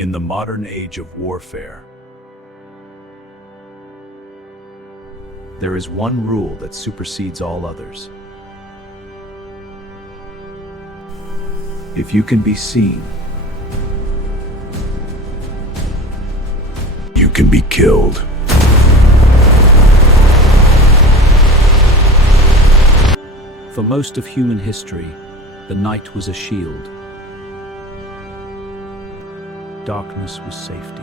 In the modern age of warfare, there is one rule that supersedes all others. If you can be seen, you can be killed. For most of human history, the night was a shield. Darkness was safety.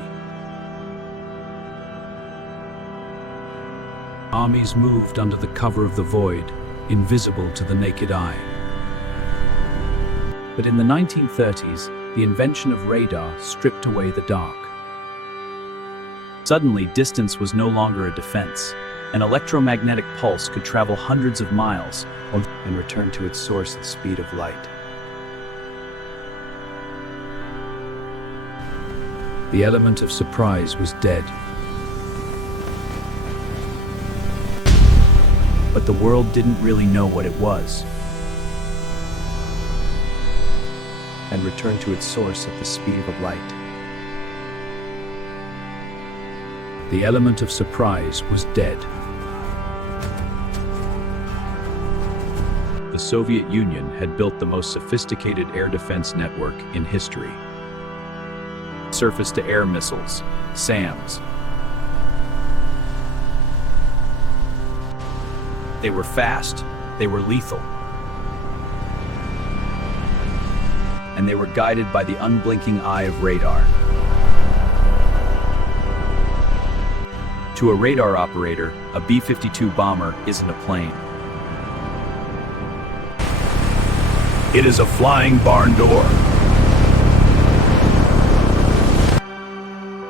Armies moved under the cover of the void, invisible to the naked eye. But in the 1930s, the invention of radar stripped away the dark. Suddenly, distance was no longer a defense. An electromagnetic pulse could travel hundreds of miles and return to its source at the speed of light. The element of surprise was dead. But the world didn't really know what it was, and returned to its source at the speed of light. The element of surprise was dead. The Soviet Union had built the most sophisticated air defense network in history. Surface-to-air missiles, SAMs. They were fast, they were lethal, and they were guided by the unblinking eye of radar. To a radar operator, a B-52 bomber isn't a plane. It is a flying barn door.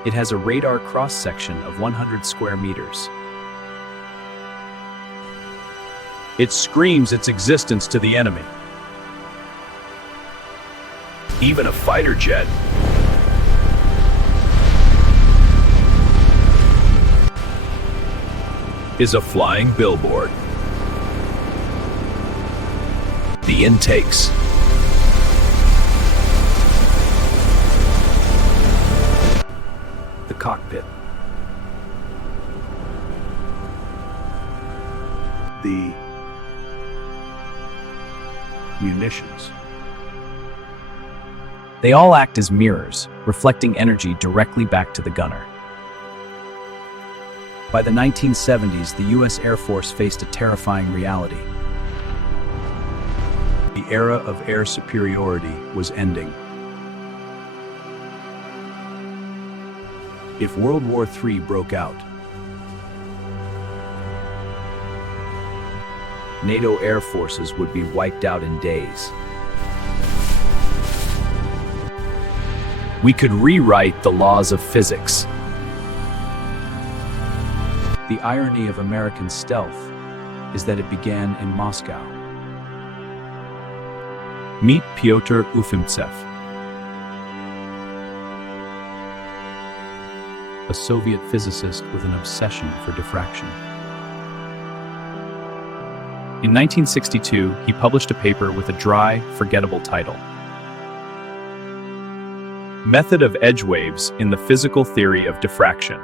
It has a radar cross-section of 100 square meters. It screams its existence to the enemy. Even a fighter jet is a flying billboard. The intakes. The cockpit. The munitions. They all act as mirrors, reflecting energy directly back to the gunner. By the 1970s, the US Air Force faced a terrifying reality. The era of air superiority was ending. If World War III broke out, NATO air forces would be wiped out in days. We could rewrite the laws of physics. The irony of American stealth is that it began in Moscow. Meet Pyotr Ufimtsev, a Soviet physicist with an obsession for diffraction. In 1962, he published a paper with a dry, forgettable title: Method of Edge Waves in the Physical Theory of Diffraction.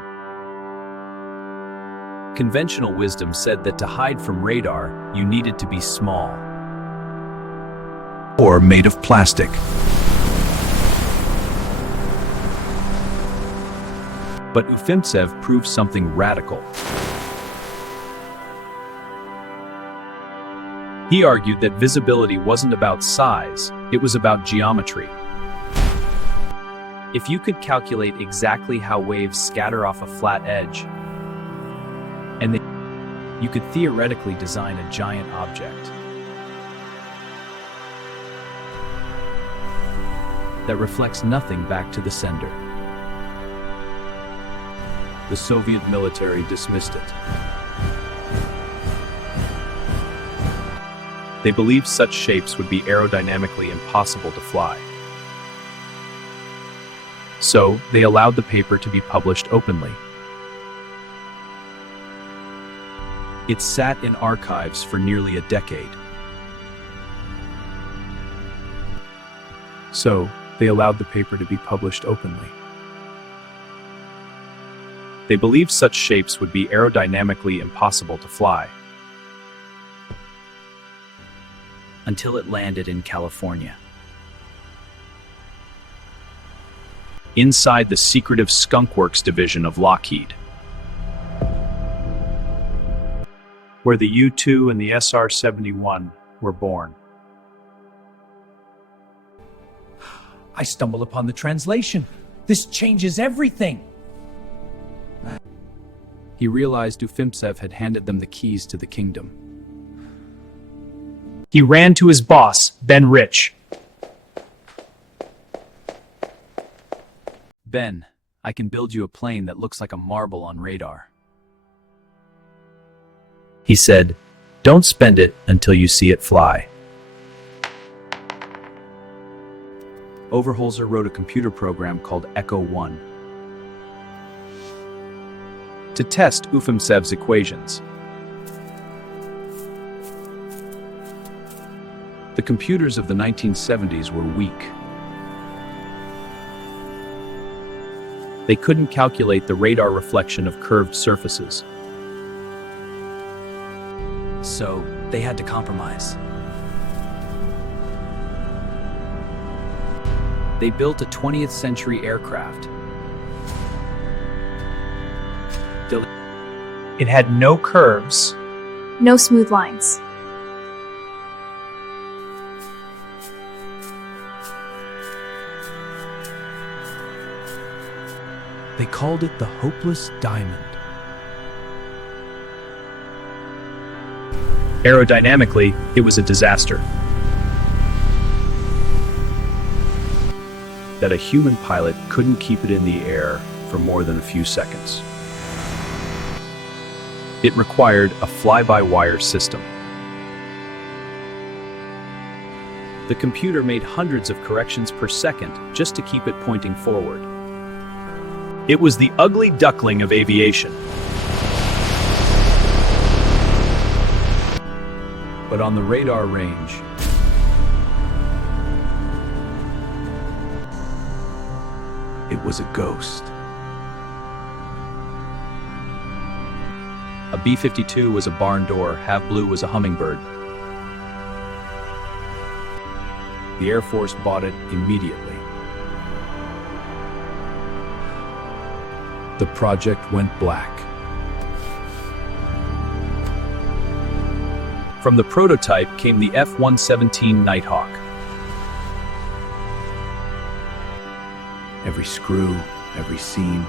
Conventional wisdom said that to hide from radar, you needed to be small or made of plastic. But Ufimtsev proved something radical. He argued that visibility wasn't about size, it was about geometry. If you could calculate exactly how waves scatter off a flat edge, and then you could theoretically design a giant object that reflects nothing back to the sender. The Soviet military dismissed it. They believed such shapes would be aerodynamically impossible to fly. So, they allowed the paper to be published openly. It sat in archives for nearly a decade. So, they allowed the paper to be published openly. They believed such shapes would be aerodynamically impossible to fly. Until it landed in California. Inside the secretive Skunk Works division of Lockheed, where the U-2 and the SR-71 were born. I stumbled upon the translation. This changes everything. He realized Ufimtsev had handed them the keys to the kingdom. He ran to his boss, Ben Rich. Ben, I can build you a plane that looks like a marble on radar. He said, "Don't spend it until you see it fly." Overholser wrote a computer program called Echo 1 to test Ufimtsev's equations. The computers of the 1970s were weak. They couldn't calculate the radar reflection of curved surfaces. So they had to compromise. They built a 20th century aircraft. It had no curves, No smooth lines. They called it the hopeless diamond. Aerodynamically, it was a disaster. That a human pilot couldn't keep it in the air for more than a few seconds. It required a fly-by-wire system. The computer made hundreds of corrections per second just to keep it pointing forward. It was the ugly duckling of aviation. But on the radar range, it was a ghost. A B-52 was a barn door, half blue was a hummingbird. The Air Force bought it immediately. The project went black. From the prototype came the F-117 Nighthawk. Every screw, every seam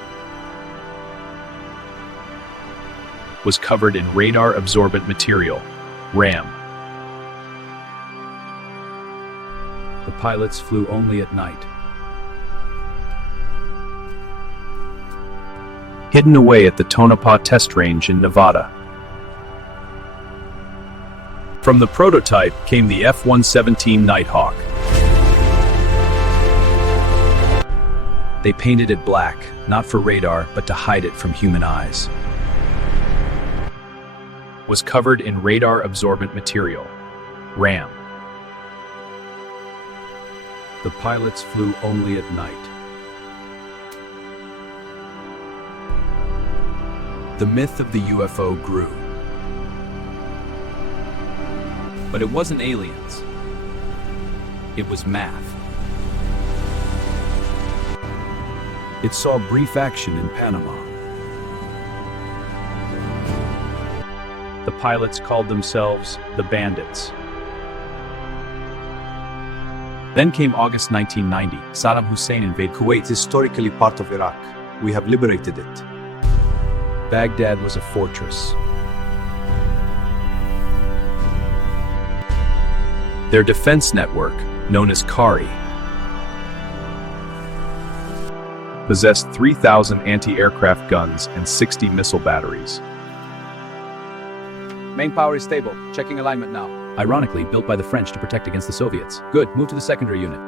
was covered in radar-absorbent material, RAM. The pilots flew only at night. Hidden away at the Tonopah test range in Nevada. From the prototype came the F-117 Nighthawk. They painted it black, not for radar, but to hide it from human eyes. Was covered in radar-absorbent material, RAM. The pilots flew only at night. The myth of the UFO grew. But it wasn't aliens. It was math. It saw brief action in Panama. The pilots called themselves the Bandits. Then came August 1990. Saddam Hussein invaded Kuwait. Kuwait is historically part of Iraq. We have liberated it. Baghdad was a fortress. Their defense network, known as KARI, possessed 3,000 anti-aircraft guns and 60 missile batteries. Main power is stable. Checking alignment now. Ironically, built by the French to protect against the Soviets. Good, move to the secondary unit.